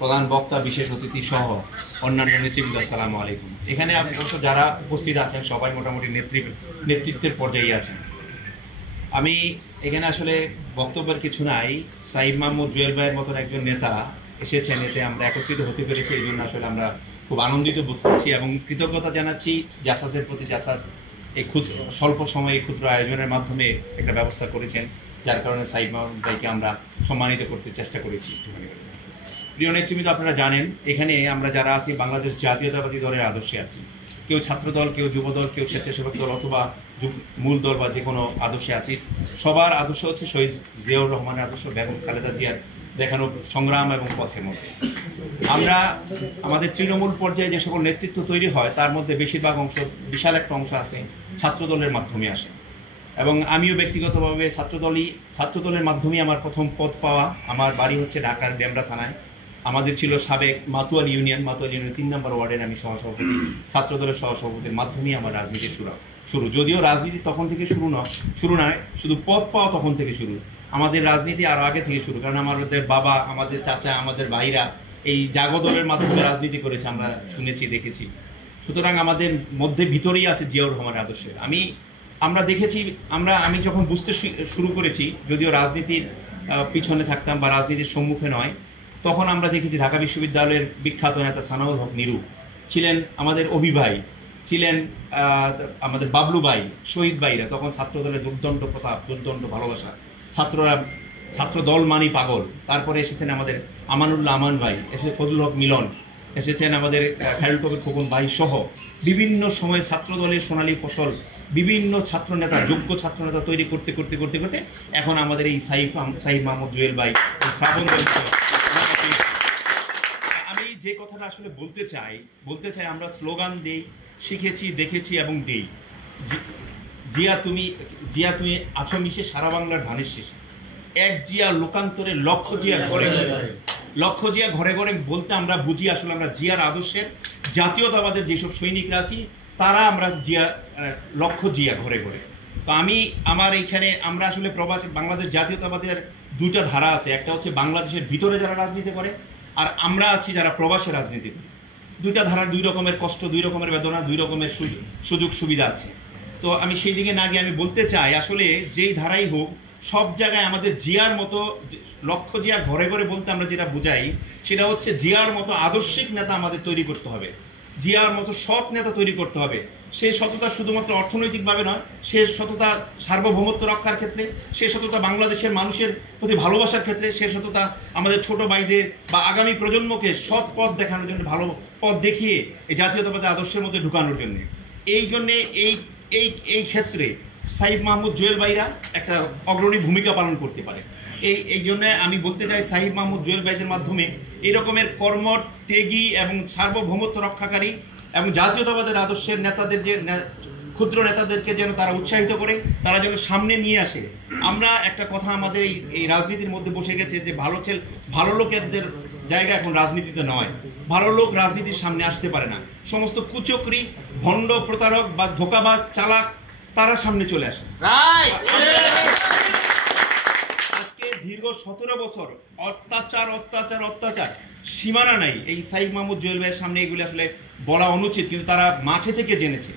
প্রধান বক্তা, বিশেষ অতিথি সহ অন্যান্য নেতৃবৃন্দ, আসসালামু আলাইকুম। এখানে অবশ্য যারা উপস্থিত আছেন সবাই মোটামুটি নেতৃত্বের পর্যায়ে আছেন। আমি এখানে আসলে বক্তব্যের কিছু নাই। সাইদ মাহমুদ জুয়েল ভাইয়ের মতন একজন নেতা এসেছেন, এতে আমরা একত্রিত হতে পেরেছি, এই জন্য আসলে আমরা খুব আনন্দিত বোধ করছি এবং কৃতজ্ঞতা জানাচ্ছি জাসাসের প্রতি। জাসাস এই স্বল্প সময়ে ক্ষুদ্র আয়োজনের মাধ্যমে একটা ব্যবস্থা করেছেন, যার কারণে সাইদ মাহমুদ ভাইকে আমরা সম্মানিত করতে চেষ্টা করেছি। প্রিয় নেতৃবৃন্দ, আপনারা জানেন এখানে আমরা যারা আছি বাংলাদেশ জাতীয়তাবাদী দলের আদর্শে আছি। কেউ ছাত্রদল, কেউ যুবদল, কেউ স্বেচ্ছাসেবক দল অথবা মূল দল বা যে কোনো আদর্শে আছি। সবার আদর্শ হচ্ছে শহীদ জিয়াউর রহমানের আদর্শ, বেগম খালেদা জিয়ার দেখানো সংগ্রাম এবং পথের মধ্যে আমরা আমাদের তৃণমূল পর্যায়ে যে সকল নেতৃত্ব তৈরি হয় তার মধ্যে বেশিরভাগ অংশ, বিশাল একটা অংশ আছে ছাত্রদলের মাধ্যমে আসে এবং আমিও ব্যক্তিগতভাবে ছাত্রদলের মাধ্যমেই আমার প্রথম পদ পাওয়া। আমার বাড়ি হচ্ছে ঢাকার ডেমরা থানায়। আমাদের ছিল সাবেক মাতুয়াল ইউনিয়ন 3 নম্বর ওয়ার্ডের আমি সহসভাপতি। ছাত্রদলের সহসভাপতির মাধ্যমেই আমার রাজনীতি শুরু। যদিও রাজনীতি তখন থেকে শুরু নয়, শুধু পদ পাওয়া তখন থেকে শুরু। আমাদের রাজনীতি আরও আগে থেকে শুরু, কারণ আমাদের বাবা, আমাদের চাচা, আমাদের ভাইরা এই জাগদলের মাধ্যমে রাজনীতি করেছে, আমরা শুনেছি, দেখেছি। সুতরাং আমাদের মধ্যে ভিতরেই আছে জিয়াউর রহমানের আদর্শের। আমরা দেখেছি, আমি যখন বুঝতে শুরু করেছি, যদিও রাজনীতির পিছনে থাকতাম বা রাজনীতির সম্মুখে নয়, তখন আমরা দেখেছি ঢাকা বিশ্ববিদ্যালয়ের বিখ্যাত নেতা সানাউল হক নিরু ছিলেন, আমাদের অভিভাই ছিলেন, আমাদের বাবলু ভাই, শহীদ ভাইরা তখন ছাত্রদলের দুর্দণ্ড প্রতাপ, দুর্দণ্ড ভালোবাসা, ছাত্র দল মানি পাগল। তারপরে এসেছেন আমাদের আমানুল্লাহ আমান ভাই, এসে ফজলুল হক মিলন, এসেছেন আমাদের খায়রুল কবির খোকন ভাই সহ বিভিন্ন সময় ছাত্রদলের সোনালী ফসল, বিভিন্ন ছাত্রনেতা, যোগ্য ছাত্রনেতা তৈরি করতে করতে করতে করতে এখন আমাদের এই সাইদ মাহমুদ জুয়েল ভাই, শ্রাবণ। আমি যে কথাটা আসলে বলতে চাই আমরা স্লোগান দেই, শিখেছি, দেখেছি এবং দেই। জিয়া তুমি আছো মিশে সারা বাংলার ধানের শেষে, এক জিয়া লোকান্তরে লক্ষ জিয়া ঘরে ঘরে বলতে আমরা বুঝি আসলে আমরা জিয়ার আদর্শের, জাতীয়তাবাদের যেসব সৈনিকরা আছি তারা আমরা লক্ষ জিয়া ঘরে ঘরে। তো আমার এইখানে আমরা আসলে বাংলাদেশ জাতীয়তাবাদের দুইটা ধারা আছে। একটা হচ্ছে বাংলাদেশের ভিতরে যারা রাজনীতি করে, আর আমরা আছি যারা প্রবাসে রাজনীতি করি। দুইটা ধারার দুই রকমের কষ্ট, দুই রকমের বেদনা, দুই রকমের সুযোগ সুবিধা আছে। তো আমি সেই দিকে না গিয়ে আমি বলতে চাই আসলে যেই ধারাই হোক, সব জায়গায় আমাদের জিয়ার মতো লক্ষ জিয়া ঘরে ঘরে বলতে আমরা যেটা বুঝাই সেটা হচ্ছে জিয়ার মতো আদর্শিক নেতা আমাদের তৈরি করতে হবে, জিয়ার মতো সৎ নেতা তৈরি করতে হবে। সেই সততা শুধুমাত্র অর্থনৈতিকভাবে নয়, সে সততা সার্বভৌমত্ব রক্ষার ক্ষেত্রে, সে সততা বাংলাদেশের মানুষের প্রতি ভালোবাসার ক্ষেত্রে, সে সততা আমাদের ছোট ভাইদের বা আগামী প্রজন্মকে সৎ পথ দেখানোর জন্য, ভালো পথ দেখিয়ে এই জাতীয়তাবাদী আদর্শের মধ্যে ঢুকানোর জন্য। এই জন্যে এই ক্ষেত্রে সাইদ মাহমুদ জুয়েল ভাইরা একটা অগ্রণী ভূমিকা পালন করতে পারে। এই জন্য আমি বলতে চাই সাইদ মাহমুদ জুয়েল ভাইদের মাধ্যমে এই রকমের কর্মঠ, ত্যাগী এবং সার্বভৌমত্ব রক্ষাকারী এবং জাতীয়তাবাদের আদর্শের নেতাদের, যে ক্ষুদ্র নেতাদেরকে যেন তারা উৎসাহিত করে, তারা যেন সামনে নিয়ে আসে। আমরা একটা কথা আমাদের এই রাজনীতির মধ্যে বসে গেছে যে ভালো লোকেদের জায়গা এখন রাজনীতিতে নয়। ভালো লোক রাজনীতির সামনে আসতে পারে না, সমস্ত কুচক্রি, ভণ্ড, প্রতারক বা ধোঁকাবাজ, চালাক তারা সামনে চলে আসে। আজকে দীর্ঘ 17 বছর অত্যাচার সীমানা নাই। এই সাইদ মাহমুদ জুয়েল ভাইয়ের সামনে এগুলি আসলে বলা অনুচিত, কিন্তু তারা মাঠে থেকে জেনেছে,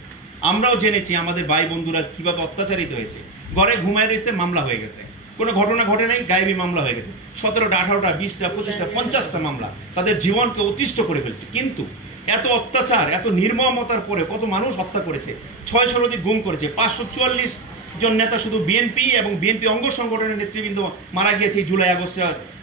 আমরাও জেনেছি আমাদের ভাই বন্ধুরা কিভাবে অত্যাচারিত হয়েছে। ঘরে ঘুমায় রয়েছে, মামলা হয়ে গেছে, কোনো ঘটনা ঘটে নাই, গায়েবী মামলা হয়ে গেছে, 17টা, 18টা, 20টা, 25টা, 50টা মামলা তাদের জীবনকে অতিষ্ঠ করে ফেলছে। কিন্তু এত অত্যাচার, এত নির্মমতার পরে কত মানুষ হত্যা করেছে, 600 অধিক গুম করেছে, 544 জন নেতা শুধু বিএনপি এবং বিএনপি অঙ্গ সংগঠনের নেতৃবৃন্দ মারা গিয়েছে এই জুলাই আগস্টে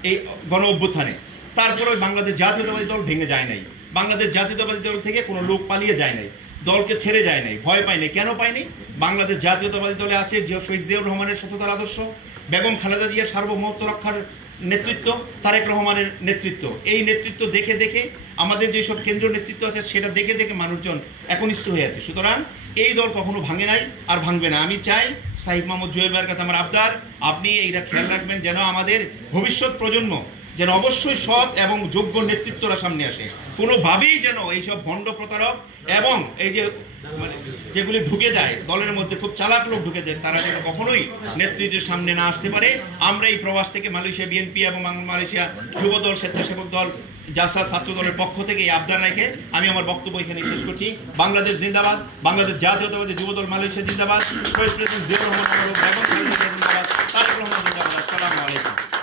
এই গণ অভ্যুত্থানে। তারপরে বাংলাদেশ জাতীয়তাবাদী দল ভেঙে যায় নাই, বাংলাদেশ জাতীয়তাবাদী দল থেকে কোনো লোক পালিয়ে যায় নাই, দলকে ছেড়ে যায় নাই, ভয় পায় নাই। কেন পায়নি? বাংলাদেশ জাতীয়তাবাদী দলে আছে শহীদ জিয়াউর রহমানের সততার আদর্শ, বেগম খালেদা জিয়ার সার্বভৌমত্ব রক্ষার নেতৃত্ব, তারেক রহমানের নেতৃত্ব। এই নেতৃত্ব দেখে দেখে আমাদের যেসব কেন্দ্রীয় নেতৃত্ব আছে সেটা দেখে দেখে মানুষজন একনিষ্ঠ হয়ে আছে। সুতরাং এই দল কখনো ভাঙে নাই আর ভাঙবে না। আমি চাই সাইদ মাহমুদ জুয়েল ভাইয়ের কাছে আমার আবদার, আপনি এইটা খেয়াল রাখবেন যেন আমাদের ভবিষ্যৎ প্রজন্ম যেন অবশ্যই সৎ এবং যোগ্য নেতৃত্বরা সামনে আসে, কোনোভাবেই যেন এইসব ভণ্ড প্রতারক এবং এই যে মানে যেগুলি ঢুকে যায় দলের মধ্যে, খুব চালাক লোক ঢুকে যায়, তারা যেন কখনোই নেতৃত্বের সামনে না আসতে পারে। আমরা এই প্রবাস থেকে মালয়েশিয়া বিএনপি এবং মালয়েশিয়া যুবদল, স্বেচ্ছাসেবক দল, জাসদ ছাত্র দলের পক্ষ থেকে এই আবদার রেখে আমি আমার বক্তব্য এখানে শেষ করছি। বাংলাদেশ জিন্দাবাদ, বাংলাদেশ জাতীয়তাবাদী যুবদল মালয়েশিয়া জিন্দাবাদ, শহীদ প্রেসিডেন্ট জিয়াউর রহমান বেগম